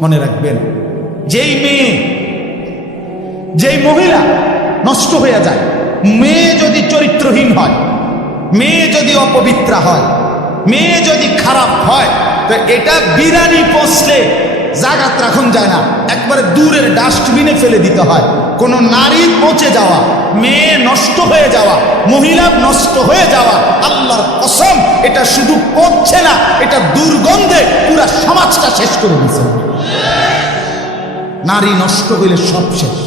মনে রাখবেন, যেই মেয়ে, যেই মহিলা নষ্ট হয়ে যায়, মেয়ে যদি চরিত্রহীন হয়, মেয়ে যদি অপবিত্রা হয়, মেয়ে যদি খারাপ হয়, তো এটা বিরানি পচলে জাগাত রাখুন যায় না, একবারে দূরের ডাস্টবিনে ফেলে দিতে হয়। কোন নারী পচে যাওয়া, মেয়ে নষ্ট হয়ে যাওয়া, মহিলা নষ্ট হয়ে যাওয়া, আল্লাহর কসম এটা শুধু পচছে না, এটা দুর্গন্ধে পুরা সমাজটা শেষ করে দিচ্ছে। নারী নষ্ট হইলে সব শেষ।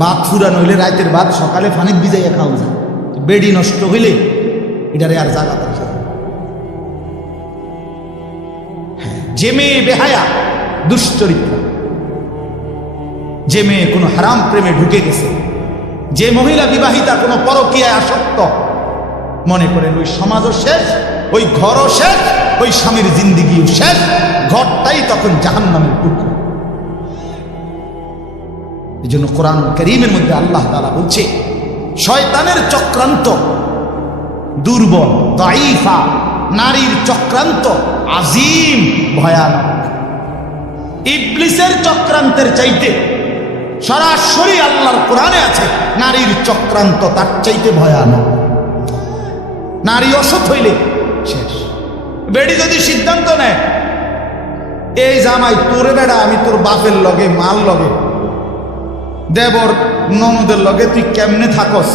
ভাত ফুরানো হইলে রাতের ভাত সকালে পানিতে ভিজাইয়া খাওয়া যায়, বেডি নষ্ট হইলে এটারে আর জাগাত রাখা যায়। যে মেয়ে বেহায়া, দুশ্চরিত্র, যে মেয়ে কোনো হারাম প্রেমে ঢুকে গেছে, যে মহিলা বিবাহিতা কোনো পরকীয়ায় আসক্ত, মনে করেন ওই সমাজও শেষ, ওই ঘরও শেষ, ওই স্বামীর জিন্দিগিও শেষ, ঘরটাই তখন জাহান্নামের টুকরো। এই জন্য কোরআন কারীমের মধ্যে আল্লাহ তাআলা বলছে, শয়তানের চক্রান্ত দুর্বল, দাঈফা, নারীর চক্রান্ত আজিম, ভয়ানক। ইবলিসের চক্রান্তের চাইতে সরাসরি আল্লাহর কোরআনে আছে, নারীর চক্রান্ত তার চাইতে ভয়ানক। নারী অসৎ হইলে শেষ। বেড়ি যদি সিদ্ধান্ত নেয়, এই জামাই তোর বেড়া, আমি তোর বাপের লগে, মাল লগে, দেবর ননদের লগে তুই কেমনে থাকস,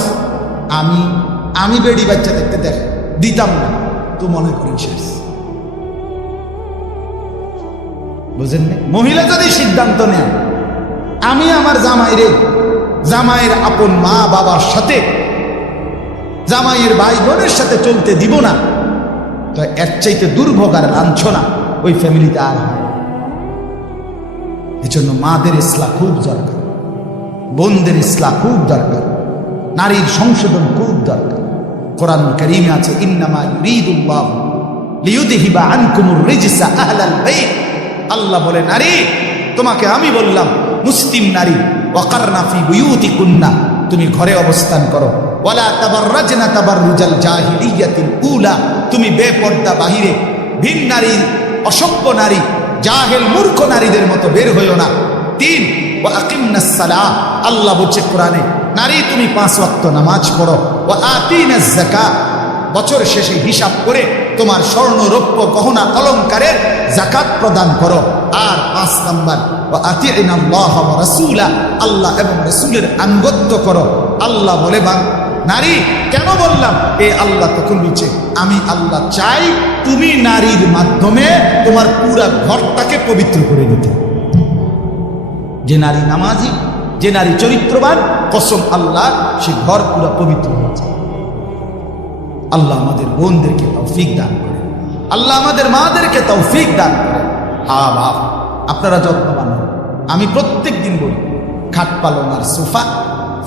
আমি বেড়ি বাচ্চা দেখতে দেখ দিতাম না, তো মনে করেন শেষ। বুঝেন না? মহিলা যদি সিদ্ধান্ত নেয়, আমি আমার জামাইয়ের আপন মা বাবার সাথে, জামাইয়ের ভাই বোনের সাথে চলতে দিব না, তো এর চাইতে দুর্ভোগ আর লাঞ্ছনা ওই ফ্যামিলিতে আর হয়। এজন্য মাদের ইসলাহ খুব দরকার, বোনদের ইসলাহ খুব দরকার, নারীর সংশোধন খুব দরকার। কোরআন কারীমে আছে, ইন্নামা ইউরিদুল্লাহু লিইউযহিবা আনকুমুর রিজসা আহলাল বাইত। আল্লাহ বলে, নারী তোমাকে আমি বললাম, মুসলিম নারী, ওয়াকারনা ফি বুয়ুতিকুন্না, তুমি ঘরে অবস্থান করো, ওয়ালা তাবাররাজনা তাবাররুজাল জাহিলিয়াতিল উলা, তুমি বেপর্দা বাহিরে ভিন নারী, অসভ্য নারী, জাহেল মূর্খ নারীদের মতো বের হইও না। 3, ওয়া আকিমনাস সালাহ, আল্লাহ বলছে কোরআনে, নারী তুমি 5 ওয়াক্ত নামাজ পড়ো, ওয়া আতিনাজ যাকাত, বছর শেষে হিসাব করে তোমার স্বর্ণ রৌপ্য গহনা অলংকারের যাকাত প্রদান করো। আর 5 নাম্বার, ওয়া আতিনাল্লাহ ওয়া রাসূলা, আল্লাহ এবং রাসূলের আনুগত্য করো। আল্লাহ বলে, নারী কেন বললাম? এ আল্লাহ তখন বলছে, আমি আল্লাহ চাই তুমি নারীর মাধ্যমে তোমার পুরা ঘরটাকে পবিত্র করে দিতে। যে নারী নামাজি, যে নারী চরিত্রবান, কসম আল্লাহ, সে ঘর পুরা পবিত্র হয়ে যায়। আল্লাহ আমাদের বোনদেরকে তৌফিক দান করে, আল্লাহ আমাদের মাদেরকে তৌফিক দান করে। হ্যাঁ বাপ, আপনারা যত্নবান হন। আমি প্রত্যেক দিন বলি, খাট পালং আর সোফা,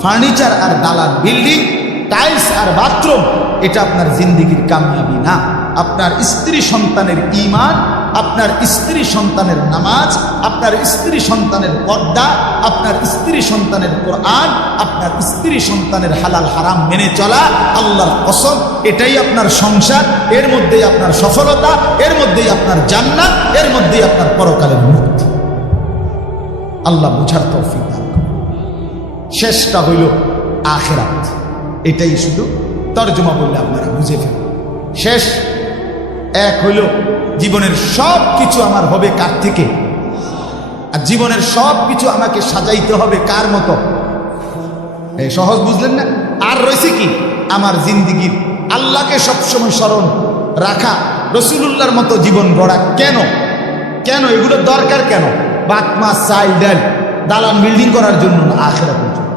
ফার্নিচার আর দালান বিল্ডিং, টাইলস আর বাথরুম, এটা আপনার জিন্দিগির কামিয়াবি না। আপনার স্ত্রী সন্তানের ঈমান, আপনার স্ত্রী সন্তানের নামাজ, আপনার স্ত্রী সন্তানের পর্দা, আপনার স্ত্রী সন্তানের কোরআন, আপনার স্ত্রী সন্তানের হালাল হারাম মেনে চলা, আল্লাহর কসম এটাই আপনার সংসার, এর মধ্যেই আপনার সফলতা, এর মধ্যেই আপনার জান্নাত, এর মধ্যেই আপনার পরকালের মুক্তি। আল্লাহ বুঝার তৌফিক দান করেন। শেষটা হইল আখিরাত, এটাই শুধু তর্জমা বললে আপনারা বুঝে ফেলেন। শেষ এক হইল, জীবনের সব কিছু আমার হবে কার থেকে? আর জীবনের সব কিছু আমাকে সাজাইতে হবে কার মতো? এই সহজ বুঝলেন না? আর রয়েছে কি? আমার জিন্দিগির আল্লাহকে সবসময় স্মরণ রাখা, রাসূলুল্লাহর মতো জীবন গড়া। কেন কেন এগুলো দরকার? কেন? ভাত মাছ চাল ডাল দালান বিল্ডিং করার জন্য না, আখিরাতের জন্য।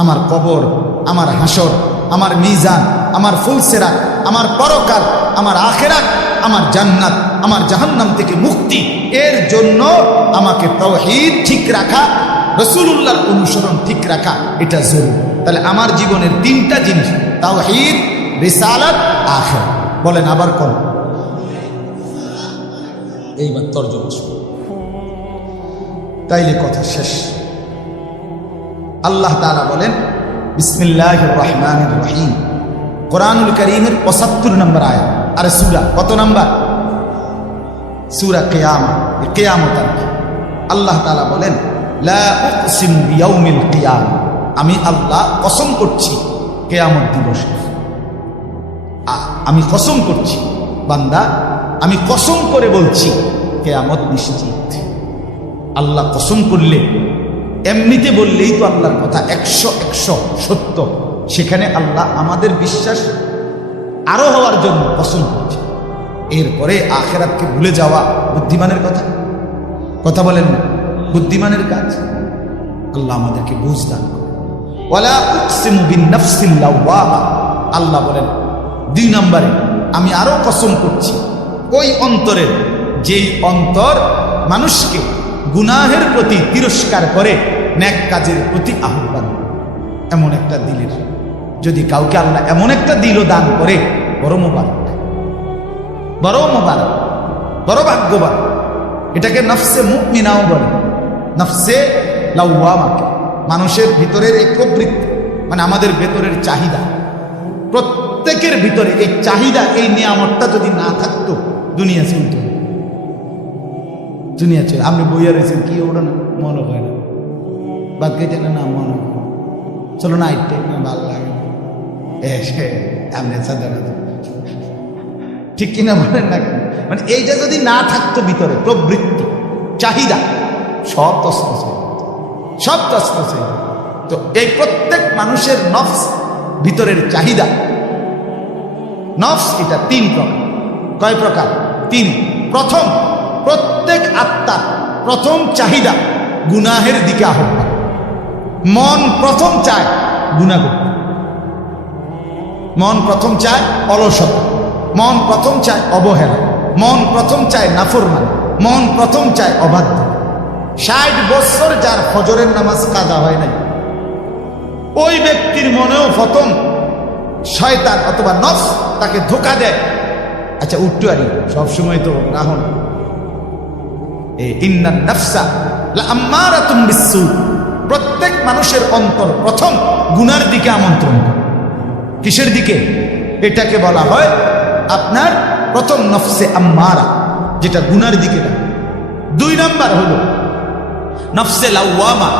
আমার কবর, আমার হাসর, আমার মিজান, আমার ফুলসেরাত, আমার পরকাল, আমার আখিরাত, আমার জান্নাত, আমার জাহান্নাম থেকে মুক্তি, এর জন্য আমাকে তাওহীদ ঠিক রাখা, রাসূলুল্লাহর অনুসরণ ঠিক রাখা, এটা জরুরি। তাহলে আমার জীবনের 3টা জিনিস, তাওহীদ, রিসালাত, আখিরাত। বলেন আবার কোন? এইবার তর্জমা শুনুন, তাইলে কথা শেষ। আল্লাহ তাআলা বলেন, বিসমিল্লাহির রহমানির রহিম, কোরআনুল কারীমের 75 নম্বর আয়াত। আর সূরা কত নাম্বার? সূরা কিয়ামা, কিয়ামত আর কি। আল্লাহ তাআলা বলেন লা উকসিমু বিয়াউমিল কিয়ামা, আমি আল্লাহ কসম করছি কিয়ামত দিবসে। আমি কসম করছি বান্দা, আমি কসম করে বলছি কিয়ামত নিশ্চিত। আল্লাহ কসম করলে, এমনিতে বললেই তো আল্লাহর কথা 100 সত্য, সেখানে আল্লাহ আমাদের বিশ্বাস আরো হওয়ার জন্য কসম করছে। এরপরে আখিরাতকে ভুলে যাওয়া বুদ্ধিমানের কথা বলেন না, বুদ্ধিমানের কাজ। আল্লাহ আমাদেরকে বুঝ দান করে। ওয়ালা উকসিমু বিন-নাফসিল লাওয়ামা, আল্লাহ বলেন 2 নম্বরে আমি আরো কসম করছি ওই অন্তরের, যেই অন্তর মানুষকে গুনাহের প্রতি তিরস্কার করে নেক কাজের প্রতি আহ্বান। এমন একটা দিলের যদি কাউকে আল্লাহ এমন একটা দিলও দান করে, বড় মোবারক, বড় মোবারক, বড় ভাগ্যবান। এটাকে নফসে মুমিনাও বলে, নফসে লাওয়ামাকে। মানুষের ভিতরের এই প্রবৃত্তি, মানে আমাদের ভেতরের চাহিদা, প্রত্যেকের ভিতরে এই চাহিদা, এই নিয়ামতটা যদি না থাকতো দুনিয়া চলতো, দুনিয়া চলে। আপনি বইয়া রয়েছেন কি ওটা না মনে হয় না, বাদ গেছে না মনে হয়, চলো না আইটে ভালো লাগে, ঠিক কিনা বলেন না কেন? মানে এইটা যদি না থাকতো ভিতরে প্রবৃত্তি, চাহিদা, সব তছনছ, সব তছনছ। তো এই প্রত্যেক মানুষের নফস, ভিতরের চাহিদা, নফস এটা 3 প্রকার। কয় প্রকার? 3। প্রথম, প্রত্যেক আত্মার প্রথম চাহিদা গুনাহের দিকে আহ্বান। মন প্রথম চায় গুনাহ করতে, মন প্রথম চায় অলসতা, মন প্রথম চায় অবহেলা, মন প্রথম চায় নাফরমানি, মন প্রথম চায় অবাধ্য। 60 বছর যার ফজরের নামাজ কাজা হয় নাই, ওই ব্যক্তির মনেও প্রথম শয়তান অথবা নফস তাকে ধোঁকা দেয়। আচ্ছা উঠতে আরি সবসময় তো রাহন, ইন্নান নাফসা লাআম্মারাতুম বিসসু, প্রত্যেক মানুষের অন্তর প্রথম গুনার দিকে আমন্ত্রণ করে। কিসের দিকে? এটাকে বলা হয় আপনার প্রথম নফসে আম্মারা, যেটা গুনার দিকে ডাকে। 2 নাম্বার হলো নফসে লাওয়ামা,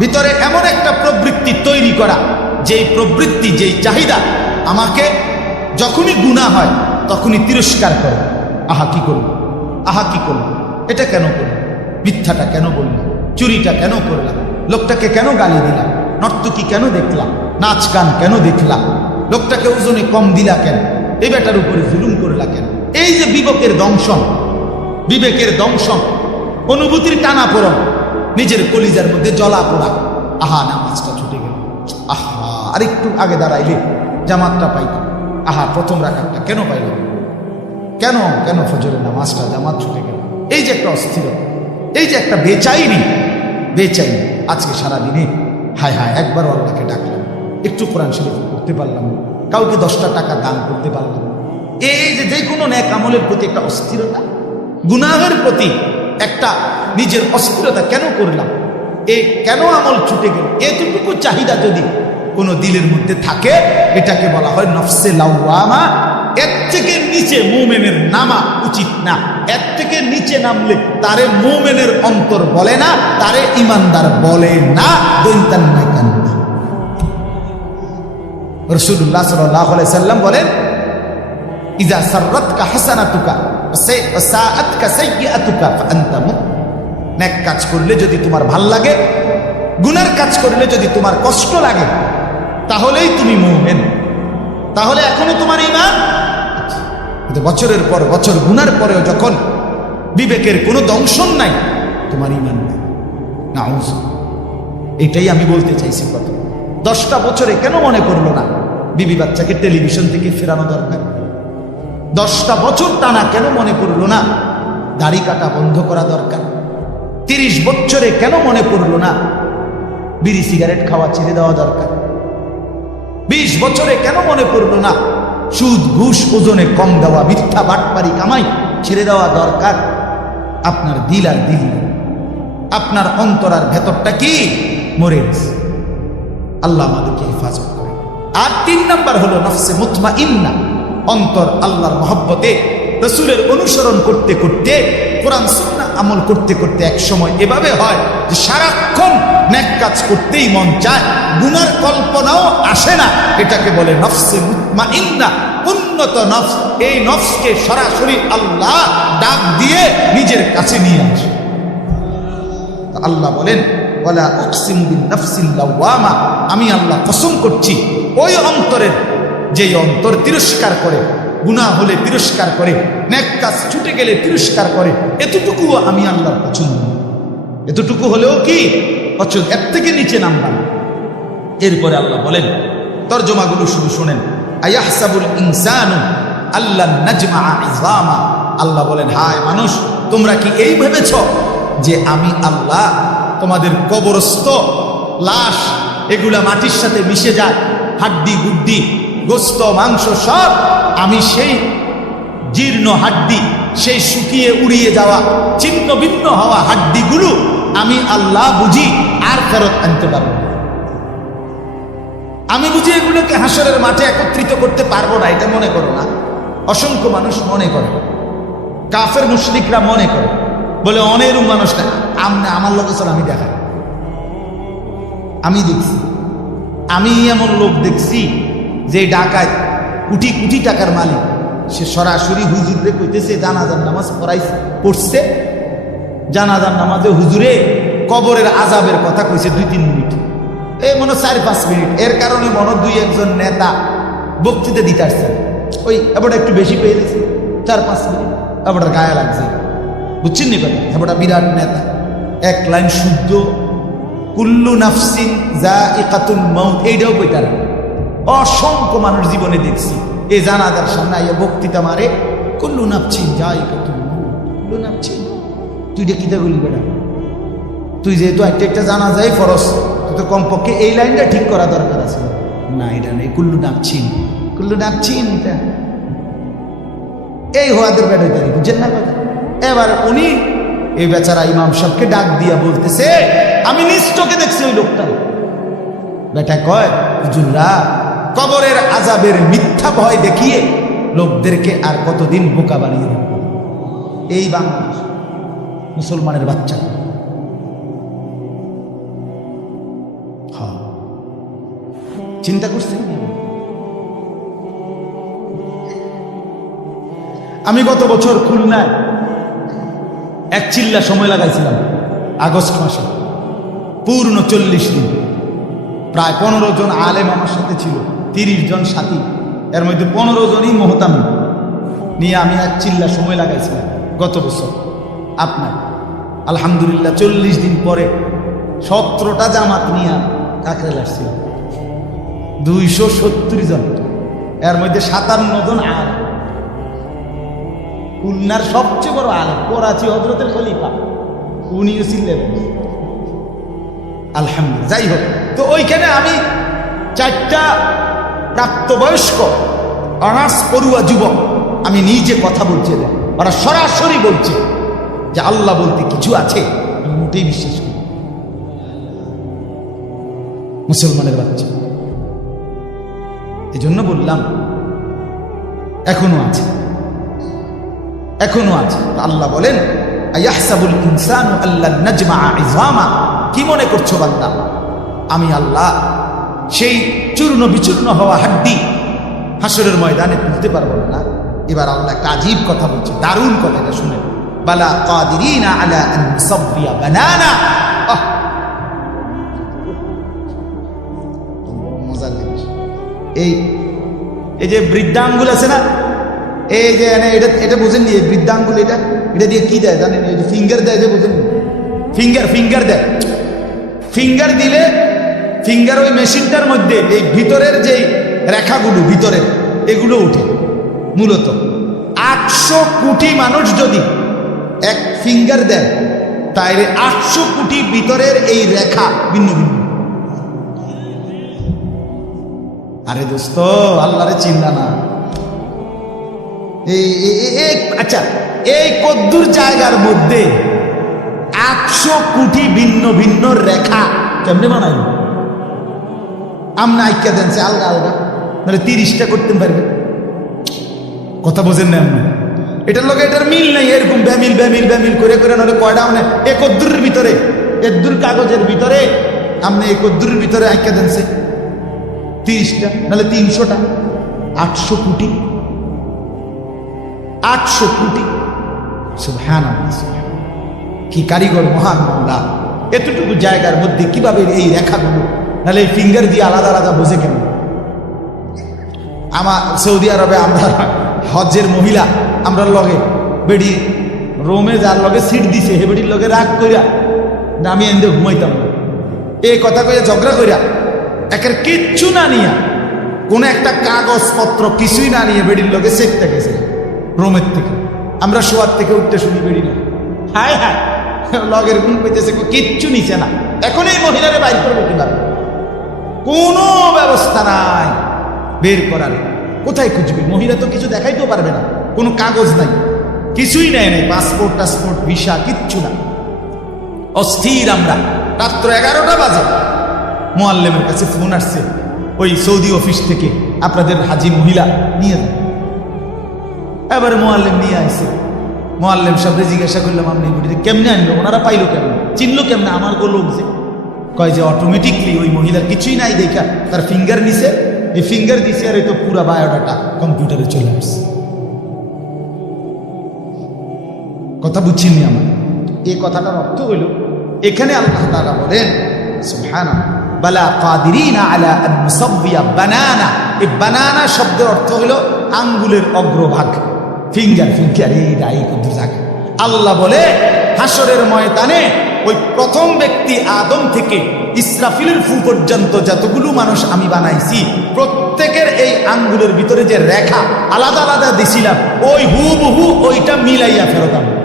ভিতরে এমন একটা প্রবৃত্তি তৈরি করা, যেই প্রবৃত্তি, যেই চাহিদা আমাকে যখনই গুনাহ হয় তখনই তিরস্কার করে। আহা কি করবো, আহা কি করবো, এটা কেন করলাম, মিথ্যাটা কেন বললাম, চুরিটা কেন করলাম, লোকটাকে কেন গালি দিলাম, নর্তকী কেন দেখলাম, নাচ গান কেন দেখলাম, লোকটাকে ওজনে কম দিলা কেন, এই বেটার উপরে জুলুম করলা কেন। এই যে বিবেকের দংশন, বিবেকের দংশন, অনুভূতির টানাপোড়েন, নিজের কলিজার মধ্যে জ্বলা পোড়া। আহা নামাজটা ছুটে গেল, আহা আর একটু আগে দাঁড়াইলে জামাতটা পাইতাম, আহা প্রথম রাকাতটা কেন পাইলাম, কেন কেন ফজরের নামাজটা জামাত ছুটে গেল। এই যে একটা অস্থিরতা, এই যে একটা বেচাইনি, বেচাইনি। আজকে সারাদিনে হায় হায় একবারও আল্লাহকে ডাকলাম, একটু কোরআন শরীফ করতে পারলাম না, কাউকে 10টা টাকা দান করতে পারলাম না। এই যে যে কোনো নেক আমলের প্রতি একটা অস্থিরতা, গুনাহের প্রতি একটা নিজের অস্থিরতা, কেন করলাম, এই কেন আমল ছুটে গেল, এতটুকু চাহিদা যদি কোনো দিলের মধ্যে থাকে, এটাকে বলা হয় নফসে লাওয়ামা। এর থেকে নিচে মুমিনের নামা উচিত না। এর থেকে নিচে নামলে তারে মুমিনের অন্তর বলে না, তারে ইমানদার বলে না। রাসূলুল্লাহ সাল্লাল্লাহু আলাইহি সাল্লাম বলেন, ইযা সাররাতকা হাসানাতুকা ওয়া সাআতকা সাইয়্যাতুকা ফাআনতা মুমিন। নেক কাজ করলে যদি তোমার ভাল লাগে, গুনার কাজ করলে যদি তোমার কষ্ট লাগে, তাহলেই তুমি মুমিন, তাহলে এখনো তোমার ঈমান। কিন্তু বছরের পর বছর গুনার পরেও যখন বিবেকের কোনো দংশন নাই, তোমার ঈমান নেই। নাউজ, এটাই আমি বলতে চাইছি। কত 10টা বছরে কেন মনে করলো না বিবি বাচ্চাকে টেলিভিশন থেকে ফেরানো দরকার? 10টা বছর টানা কেন মনে করলো না দাড়ি কাটা বন্ধ করা দরকার? 30 বছরে কেন মনে করলো না বিড়ি সিগারেট খাওয়া ছেড়ে দেওয়া দরকার? 20 বছরে কেন মনে করলো না সুদ ঘুষ ওজনে কম দেওয়া, মিথ্যা বাটপারি কামাই ছেড়ে দেওয়া দরকার? আপনার দিল আর দিল, আপনার অন্তর আর ভেতরটা কি মরে গেছে। আল্লাহ আমাদেরকে হেফাজত করে। আর 3 নাম্বার হলো নফসে মুতমাইন্না, অন্তর আল্লাহর মহব্বতে রাসূলের অনুসরণ করতে করতে, কোরআন সুন্নাহ আমল করতে করতে এক সময় এভাবে হয় যে সারাক্ষণ নেক কাজ করতেই মন চায়, গুনার কল্পনাও আসে না। এটাকে বলে নফসে মুতমাইন্না, উন্নত নফস। এই নফসকে সরাসরি আল্লাহ ডাক দিয়ে নিজের কাছে নিয়ে আসে। আল্লাহ বলেন ওয়ালা উকসিমু বিন নাফসিল লাওয়ামা, আমি আল্লাহ কসম করছি ওই অন্তরের, যেই অন্তর তিরস্কার করে, গুনাহ হলে তিরস্কার করে, নেক কাজ ছুটে গেলে তিরস্কার করে, এতটুকুও আমি আল্লাহর পছন্দ না। এতটুকু হলেও কি পছন্দ, এর থেকে নিচে নামবা না। এরপরে আল্লাহ বলেন, তরজমাগুলো শুধু শোনেন, আয়াহসাবুল ইনসানু আল্লান নাজমা ইযামা। আল্লাহ বলেন, হায় মানুষ, তোমরা কি এই ভেবেছ যে আমি আল্লাহ তোমাদের কবরস্থ লাশ, এগুলা মাটির সাথে মিশে যায়, হাড্ডি গুড্ডি গোস্ত মাংস সব, আমি সেই জীর্ণ হাড্ডি, সেই শুকিয়ে উড়িয়ে যাওয়া ছিন্ন ভিন্ন হওয়া হাড্ডিগুলো আমি আল্লাহ বুঝি আর ফেরত আনতে পারবো না। আমি বুঝি এগুলোকে হাসরের মাঠে একত্রিত করতে পারবো না, এটা মনে করো না। অসংখ্য মানুষ মনে করে, কাফের মুশরিকরা মনে করে, বলে অনেরও মানুষ না, আমার লোক চল আমি দেখাই। আমি দেখছি, আমি এমন লোক দেখছি যে ডাকায় কোটি কোটি টাকার মালিক, সে সরাসরি হুজুরে কইতেছে জানাজার নামাজ পড়ছে, জানাজার নামাজে হুজুরে কবরের আযাবের কথা কইছে 2-3 মিনিট, এই মনে 4-5 মিনিট। এর কারণে মনে 2-1 নেতা বক্তৃতা দিতে আসছেন, ওই এবার একটু বেশি পেয়ে গেছে 4-5 মিনিট, এবার গায়ে লাগছে, বুঝছেন নি কথা। এবার বিরাট নেতা, 1 লাইন শুদ্ধ কুল্লু নাফসিন যায়িকাতুল মাউত, এইটাও কইতার। অসংখ্য মানুষ জীবনে দেখছি এই জানাজার সামনে আইয়া বক্তৃতা মারে, কুল্লু নাফসিন যায়িকাতুল মাউত, কুল্লু নাফসিন। তুই এটা কিতা বলি বেটা, তুই যেহেতু একটা জানাজাই ফরজ, তুই তো কমপক্ষে এই লাইনটা ঠিক করা দরকার আছে। না, এটা নেই, কুল্লু নাফসিন, কুল্লু নাফসিন, এটা এই হওয়াদের বেটা হইতারি, বুঝছেন না কথা। এবার উনি এই বেচারা ইমাম সাহেবকে ডাক দিয়া বলতেছে, আমি নিজ চোখে দেখছি ওই লোকটা। বেটা কয়, হুজুররা কবরের আযাবের মিথ্যা ভয় দেখিয়ে লোকদেরকে আর কতদিন বোকা বানিয়ে দেবে। এই বাংলাদেশ মুসলমানের বাচ্চা, চিন্তা করছেন? আমি গত বছর খুলনায় এক চিল্লা সময় লাগাইছিলাম, আগস্ট মাসে, পূর্ণ 40 দিন। প্রায় 15 জন আলেম আমার সাথে ছিল, 30 জন সাথী, এর মধ্যে 15 জনই মোহতামি নিয়ে আমি এক চিল্লা সময় লাগাইছিলাম গত বছর। আপনার আলহামদুলিল্লাহ 40 দিন পরে 17টা জামাত নিয়ে কাকরাইল আসছিল, 270 জন, এর মধ্যে 57 জন আলেম। খুলনার সবচেয়ে বড় আলেম করাচি হযরতের খলিফা, উনিও ছিলেন। আলহামদুলিল্লাহ। যাই হোক, তো ওইখানে আমি 4টা প্রাপ্তবয়স্ক অনার্স পড়ুয়া যুবক, আমি নিজে কথা বলছি, ওরা সরাসরি বলছে যে আল্লাহ বলতে কিছু আছে, আমি মোটেই বিশ্বাস করি। মুসলমানের বাচ্চা, এই জন্য বললাম এখনো আছে, এখনো আছে। আল্লাহ বলেন, আয়াহসাবুল ইনসানু আল্লান নাজমা ইযামা, কি মনে করছো বান্দা আমি আল্লাহ সেই চূর্ণ বিচূর্ণ হওয়া হাড্ডি হাসরের ময়দানে তুলতে পারবো না? এবার আল্লাহ একটা আজীব কথা বলছে, দারুণ কথা, এটা শুনে, বালা কাদিরিনা আলা আন নুসাব্বিয়া বানানা। মজার জিনিস, এই যে বৃদ্ধাঙ্গুল আছে না, এই যে এটা বোঝেন নি, বৃদ্ধাঙ্গুল, এটা দিয়ে কি দেয় জানেন? এই যে ফিঙ্গার দেয়, যে বোঝেন, ফিঙ্গার দেয়। ফিঙ্গার দিলে ফিঙ্গার ওই মেশিনটার মধ্যে এই ভিতরের যে রেখাগুলো ভিতরের এগুলো উঠে। মূলত 800 কোটি মানুষ যদি এক ফিঙ্গার দেয়, তাইলে 800 কোটি ভিতরের এই রেখা ভিন্ন ভিন্ন। আরে দোস্ত, আল্লাহরে চিন্তা না। আচ্ছা, এই কদ্দুর জায়গার মধ্যে 800 কোটি ভিন্ন ভিন্ন রেখা কেমনে বানাই? আমরা আইকা দেন আলগা আলগা, নাহলে 30টা করতে পারবে। কথা বোঝেন না? এটার লগে এটার মিল নাই, এরকম ব্যামিল ব্যামিল ব্যামিল করে করে নলে কয়টা মানে একদ্দুরের ভিতরে, একদ্দুর কাগজের ভিতরে আপনি একদ্দুরের ভিতরে আঁকা দেনছে 30টা নাহলে 300টা, 800 কোটি, 800 কোটি। সুবহানাল্লাহ, কি কারিগর মহান আল্লাহ! এতটুকু জায়গার মধ্যে কিভাবে এই রেখাগুলো, নাহলে এই ফিঙ্গার দিয়ে আলাদা আলাদা বোঝে কেন? আমার সৌদি আরবে আমরা হজের মহিলা আমরা লগে বেড়ি রোমে যার লগে সিট দিছে হে বেড়ির লগে রাগ কইরা না আমি এনে ঘুমাইতাম না, এই কথা কইয়া ঝগড়া কইরা একের কিচ্ছু না নিয়া, কোন একটা কাগজপত্র কিছুই না নিয়ে বেড়ির লগে সেকতে গেছে রোমের থেকে। আমরা শোয়ার থেকে উঠতে শুনি বেড়ি না, হায় হায় লগের গুণ পেতেছে, কিচ্ছু নিছে না। এখন এই মহিলারে বাইর করবো কিভাবে? কোনো ব্যবস্থা নাই বের করার। কোথায় খুঁজবে? মহিলা তো কিছু দেখাইতেও পারবে না, কোনো কাগজ নাই, কিছুই নেয় নাই, পাসপোর্ট টাসপোর্ট ভিসা কিচ্ছু না। অস্থির আমরা। রাত্র 11টা বাজে মুআল্লিমের কাছে ফোন আসছে ওই সৌদি অফিস থেকে, আপনাদের হাজি মহিলা নিয়ে যান। এবারে মুআল্লিম নিয়ে আসছে। মুআল্লিম সাহেবকে জিজ্ঞাসা করলাম, আপনি কেমনে আনলো, ওনারা পাইলো কেমন, চিনলো কেমনে? আমার গো লোক যে কয় যে অটোমেটিকলি ওই মহিলার কিছুই নাই দেখা তার ফিঙ্গার নিছে, এই ফিঙ্গার দিছে আর এই তো পুরা বায়োডাটা কম্পিউটারে চলে আসছে। কথা বুঝছিনি আমার? এই কথাটার অর্থ হইল এখানে আল্লাহ তাআলা বলেন সুবহানাহু বালা কাদিরিনা আলা আন নুসাব্বিয়া বানানা। এই বানানা শব্দের অর্থ হলো আঙ্গুলের অগ্রভাগ, ফিঙ্গার, ফিঙ্গার এই রাই কুদ্দুর জায়গা। আল্লাহ বলে হাসরের ময়দানে ওই প্রথম ব্যক্তি আদম থেকে ইসরাফিলের ফু পর্যন্ত যতগুলো মানুষ আমি বানাইছি, প্রত্যেকের এই আঙ্গুলের ভিতরে যে রেখা আলাদা আলাদা দিছিলাম, ওই হুবহু ওইটা মিলাইয়া ফেরত আনবো।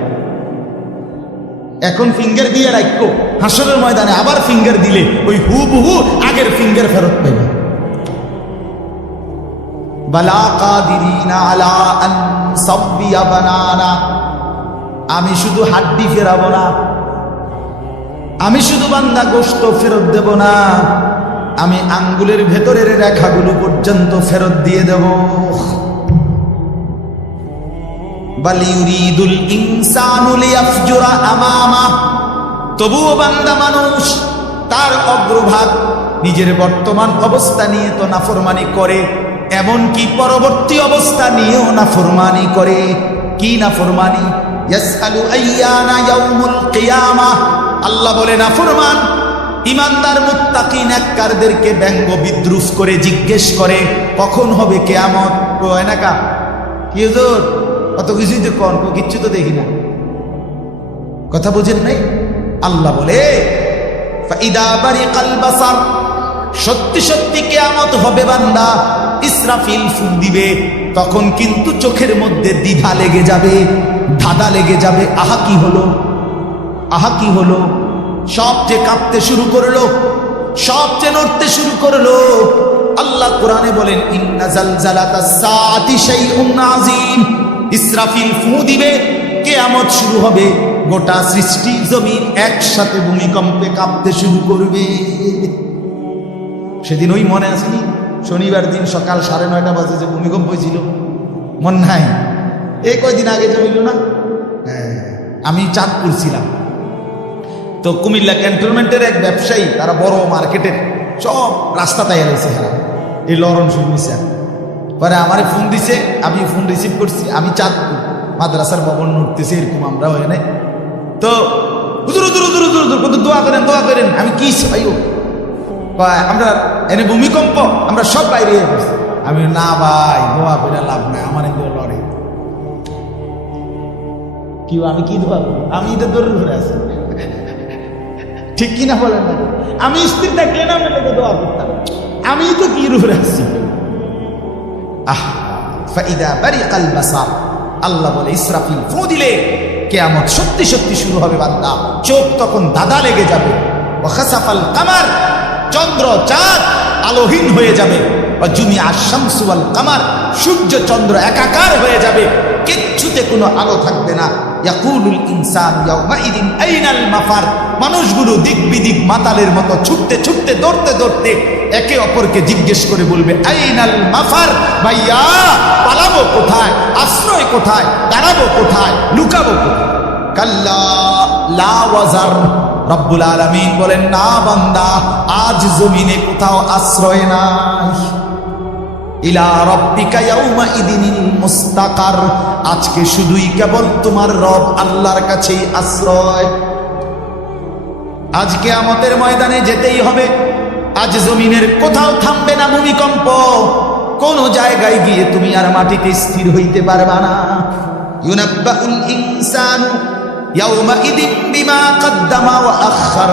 এখন ফিঙ্গার দিয়ে রাখো, হাসরের ময়দানে আবার ফিঙ্গার দিলে ওই হুবহু আগের ফিঙ্গার ফেরত পাইবে। বালা কাদিরিনা আলা আন সাব্বিয়া বানানা। আমি শুধু হাড্ডি ফেরাবো না, আমি শুধু বান্দা গোশত ফেরত দেব না, আমি আঙ্গুলের ভেতরের রেখাগুলো পর্যন্ত ফেরত দিয়ে দেব। বাল ইউরিদুল ইনসানু লিয়াফজুরা আমামা। তবুও বান্দা মানুষ তার অগ্রভাগ নিজের বর্তমান অবস্থা নিয়ে তো নাফরমানি করে, এমনকি পরবর্তী অবস্থা নিয়েও নাফরমানি করে। কি নাফরমানি? ইয়াসআলু আইয়ানা ইয়াউমুল কিয়ামাহ। আল্লাহ বলে নাফরমান ইমানদার মুত্তাকি নেককারদেরকে ব্যঙ্গ বিদ্রুপ করে জিজ্ঞেস করে কখন হবে কিয়ামত। কয় না কা কি হুজুর কত কিছুই তো কোন কিচ্ছু তো দেখি না, কথা বুঝেন নাই? আল্লাহ বলে ফাইদা বারিকাল বাসার। সত্যি সত্যি কিয়ামত হবে বান্দা, ইসরাফিল ফুঁক দিবে, তখন কিন্তু চোখের মধ্যে দ্বিধা লেগে যাবে, ধাঁধা লেগে যাবে। আহা কি হলো, আহা কি হলো, সব যে কাঁপতে শুরু করলো, সব যে নড়তে শুরু করলো। আল্লাহ কোরআনে বলেন ইন্না জালজালাতাস সাআতি শাইউন আযীম। ইসরাফিল ফুঁ দিবে, কিয়ামত শুরু হবে, গোটা সৃষ্টি জমিন একসাথে ভূমিকম্পে কাঁপতে শুরু করবে। সেদিন ওই মনে আসেনি শনিবার দিন সকাল 9:30 বাজে যে ভূমিকম্প হয়েছিল, মন নাই? এই কয়দিন আগে যে হইল না, আমি চাঁদপুর ছিলাম, তো কুমিল্লা ক্যান্টনমেন্টের এক ব্যবসায়ী, তারা বড় মার্কেটের সব রাস্তা তাই রয়েছে, হ্যাঁ এই লরণ শুনছে, পরে আমারে ফোন দিছে, আমি ফোন রিসিভ করছি, আমি চাঁদপুর মাদ্রাসার ভবন নড়তেছে এরকম আমরা ওখানে, তো হুজুর হুজুর হুজুর হুজুর হুজুর কত দোয়া করেন দোয়া করেন। আমি কি ভাই আমরা এনে ভূমিকম্প, আমরা সব বাইরে গেছি। আমি না ভাই দোয়া করে লাভ নাই, আমার এগুলো লড়ে কি, আমি কি দোয়া করবো, আমি এটা দৌড় ঘুরে আছি, ঠিক কিনা বলেন না? আমি স্থির থাকলে না আমি দোয়া করতাম, আমি তো কি ঘুরে আসছি। ফাইদা বারিকাল বাসার। আল্লাহ বলে ইসরাফিল ফু দিলে কিয়ামত সত্যি সত্যি শুরু হবে বান্দা, চোখ তখন দাদা লেগে যাবে। ওয়া খাসাফাল কামার। চন্দ্র চাঁদ আলোহীন হয়ে যাবে। ওয়া জুমিআশ শামসু ওয়াল কামার। সূর্য চন্দ্র একাকার হয়ে যাবে। কিচ্ছুতে কোনো আলো থাকবে না। ইয়াকুলুল ইনসান ইয়াউমাইদিন আইনাল মাফার, মানুষগুলো দিক বিদিক মাতালের মতো ছুটতে ছুটতে দৌড়তে দৌড়তে একে অপরকে জিজ্ঞেস করে বলবে আইনাল মাফার, ভাইয়া পালাবো কোথায়, আশ্রয় কোথায়, দাঁড়াবো কোথায়, লুকাবো কোথায়? কাল্লা লা ওয়াজার, রব্বুল আলামিন বলেন না বান্দা, আজ জমিনে কোথাও আশ্রয় নাই। ইলা রব্বিকা ইয়াউমাইদিনিল মুস্তাকার, আজকে শুধুই কেবল তোমার রব আল্লাহর কাছেই আশ্রয়। আজকে আমাদের ময়দানে যেতেই হবে। আজ জমিনের কোথাও থামবে না ভূমিকম্প, কোন জায়গায় গিয়ে তুমি আর মাটিতে স্থির হইতে পারবা না। ইউনাব্বাউল ইনসানু ইয়াউমাইদিন বিমা কদ্দামা ওয়া আখার,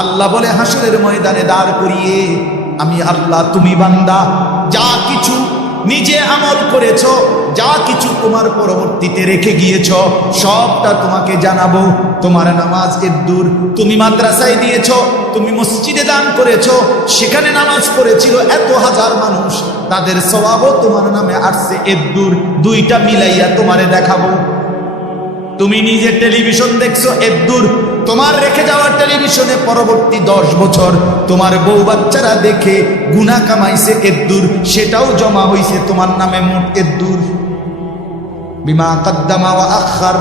আল্লাহ বলে হাসরের ময়দানে দাঁড় করিয়ে আমি আল্লাহ, তুমি বান্দা যা কিছু নিজে আমল করেছো, যা কিছু তোমার পরবর্তীতে রেখে গিয়েছ, সবটা তোমাকে জানাবো। তোমার নামাজ এদ্দুর, তুমি মাদ্রাসায় দিয়েছ, তুমি মসজিদে দান করেছো, সেখানে নামাজ পড়েছিল এত হাজার মানুষ, তাদের সওয়াবও তোমার নামে আসছে এদ্দুর, দুইটা মিলাইয়া তোমারে দেখাবো। তুমি নিজে টেলিভিশন দেখছো এদ্দুর, তোমার রেখে যাওয়া টেলিভিশনে পরবর্তী 10 বছর তোমার বউ বাচ্চারা দেখে গুনাহ কামাইছে এদ্দুর, সেটাও জমা হইছে তোমার নামে মোট এদ্দুর। বিমা কদ্দামা ওয়া আখার,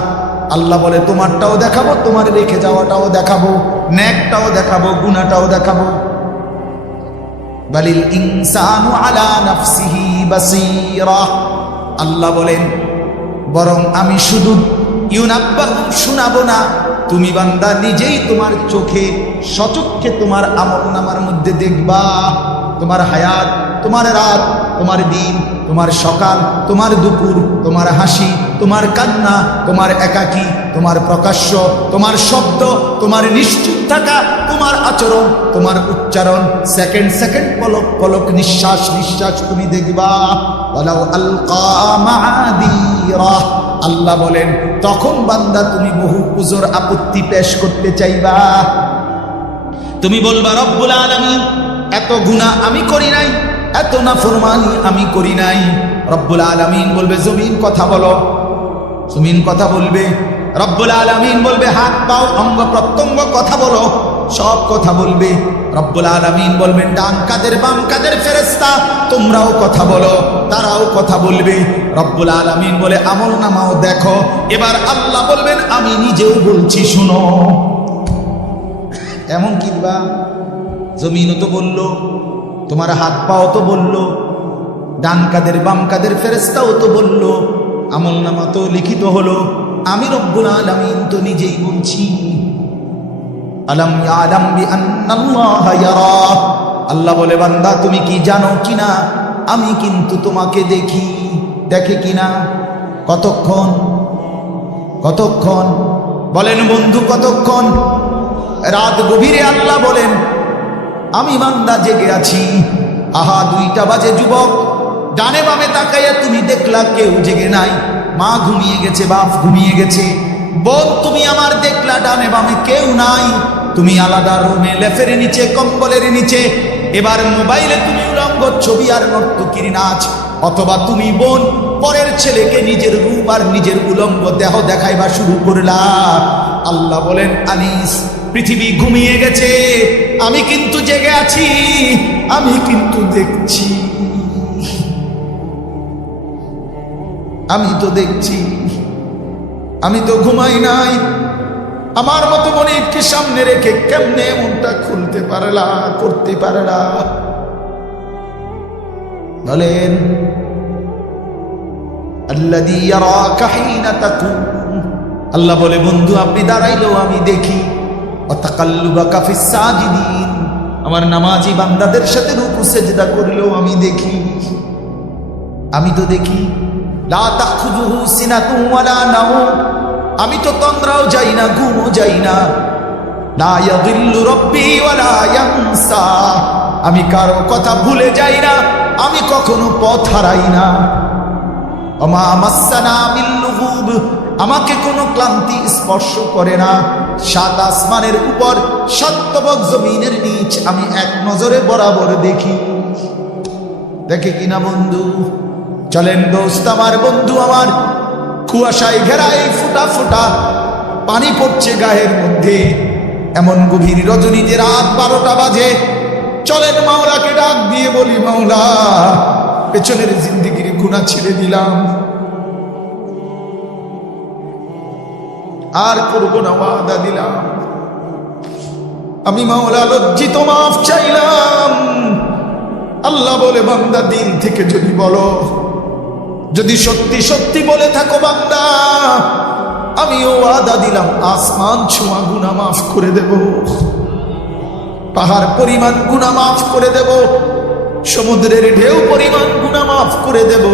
আল্লাহ বলে তোমারটাও দেখাবো, তোমার রেখে যাওয়াটাও দেখাবো, নেকটাও দেখাবো, গুনাহটাও দেখাবো। বালিল ইনসানু আলা নাফসিহি বাসীরা, আল্লাহ বলেন বরং আমি শুধু ইউনাব্বাহু শোনাবো না, তুমি বান্দা নিজেই তোমার চোখে সচক্ষে তোমার আমলনামার মধ্যে দেখবা। তোমার হায়াত, তোমার রাত, তোমার দিন, তোমার সকাল, তোমার দুপুর, তোমার হাসি, তোমার কান্না, তোমার একাকী, তোমার প্রকাশ্য, তোমার শব্দ, তোমার নিশ্চুপ থাকা, তোমার আচরণ, তোমার উচ্চারণ, সেকেন্ড সেকেন্ড পলক পলক, নিঃশ্বাস নিঃশ্বাস তুমি দেখবা। ওয়ালাউ আলকা মাআদিরা, আল্লাহ বলেন তখন বান্দা তুমি বহু উযর আপত্তি পেশ করতে চাইবা। তুমি বলবা রব্বুল আলামিন এত গুনাহ আমি করি নাই, এত নাফরমানি আমি করি নাই। রব্বুল আলামিন বলবে জমিন কথা বলো, জমিন কথা বলবে। রব্বুল আলামিন বলবে হাত পাও অঙ্গ প্রত্যঙ্গ কথা বলো, সব কথা বলবে। রব্বুল আলামিন বলবেন ডান কাদের বাম কাদের ফেরেশতা তোমরাও কথা বলো, তারাও কথা বলবে। রব্বুল আলামিন বলে আমল নামাও দেখো। এবার আল্লাহ বলবেন আমি নিজেও বলছি শুনো। এমন কিবা জমিনও তো বলল, তোমার হাত পাও তো বলল, ডান কাদের বাম কাদের ফেরেশতাও তো বলল, আমল নামা তো লিখিত হলো। আমি রব্বুল আলামিন তো নিজেই বলছি। আলাম ইয়ালাম বিআন্নাল্লাহা ইয়ারা, আল্লাহ বলে বান্দা তুমি কি জানো কিনা আমি কিন্তু তোমাকে দেখি। দেখে কিনা? কতক্ষণ? কতক্ষণ বলেন বন্ধু, কতক্ষণ? রাত গভীরে আল্লাহ বলেন আমি বান্দা জেগে আছি। আহা 2টা বাজে যুবক, ডানে বামে তাকাইয়া তুমি দেখলা কেউ জেগে নাই। মা ঘুমিয়ে গেছে, বাপ ঘুমিয়ে গেছে, বোন তুমি আমার দেখলা ডানে বামে কেউ নাই। তুমি আলাদা রুমে, লেফের নিচে, কম্বলের নিচে। এবার মোবাইলে তুমি উলঙ্গ ছবি আর নর্তকীর নাচ, অথবা তুমি বোন পরের ছেলেকে নিজের রূপ আর নিজের উলঙ্গ দেহ দেখাইবা শুরু করলা। আল্লাহ বলেন আনিস পৃথিবী ঘুমিয়ে গেছে, আমি কিন্তু জেগে আছি, আমি কিন্তু দেখছি, আমি তো দেখছি, আমি তো ঘুমাই নাই। আমার মতো মনিবকে সামনে রেখে কেমনে মনটা খুলতে পারলা, করতে পারলা? বলেন আল্লাযী ইয়ারাকা হিনা তাকুম, আল্লাহ বলে বন্ধু আপনি দাঁড়াইলেও আমি দেখি। ওয়া তাকাল্লুবাকা ফিস সাজিদিন, আমার নামাজি বান্দাদের সাথে রুকু সিজদা করলেও আমি দেখি, আমি তো দেখি। লা তাখুযুহু সিনাতুন ওয়ালা নাওম, আমি তো তন্দ্রাও যাই না, ঘুমও যাই না। লা ইয়াযিল্লু রাব্বি ওয়ালা ইয়ানসা, আমি কারো কথা ভুলে যাই না, আমি কখনো পথ হারাই না। ওমা মাসসানা বিল লুগুব, আমাকে কোনো ক্লান্তি স্পর্শ করে না। 7 আসমানের উপর 7 তবক জমিনের নিচ আমি এক নজরে বরাবর দেখি। দেখে কিনা বন্ধু? চলেন দোস্ত আমার, বন্ধু আমার, কুয়াশায় ঘেরা এই ফুটা ফুটা পানি পড়ছে গায়ের মধ্যে। এমন গভীর রজনীতে রাত 12টা বাজে। চলেন মাওলাকে ডাক দিয়ে বলি, মাওলা পেছনের জিন্দেগির গুনাহ ছেড়ে দিলাম, আর করব না, ওয়াদা দিলাম। আমি মাওলা লজ্জিত, মাফ চাইলাম। আল্লাহ বলে, বান্দা দিল থেকে যদি বলো, যদি সত্যি সত্যি বলে থাকো বান্দা, আমিও ওয়াদা দিলাম আসমান ছোঁয়া গুনাহ মাফ করে দেব, পাহাড় পরিমাণ গুনাহ মাফ করে দেব, সমুদ্রের ঢেউ পরিমাণ গুনাহ মাফ করে দেব।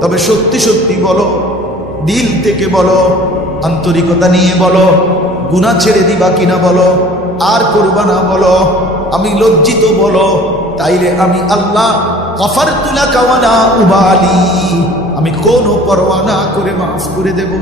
তবে সত্যি সত্যি বলো, দিল থেকে বলো, আন্তরিকতা নিয়ে বলো, গুনাহ ছেড়ে দিবা কিনা বলো, আর করবা না বলো, আমি লজ্জিত বলো, তাইলে আমি আল্লাহ গফারতু লাকা ওয়া লা উবালি, আমি কোনো পরোয়া না করে মাফ করে দেব।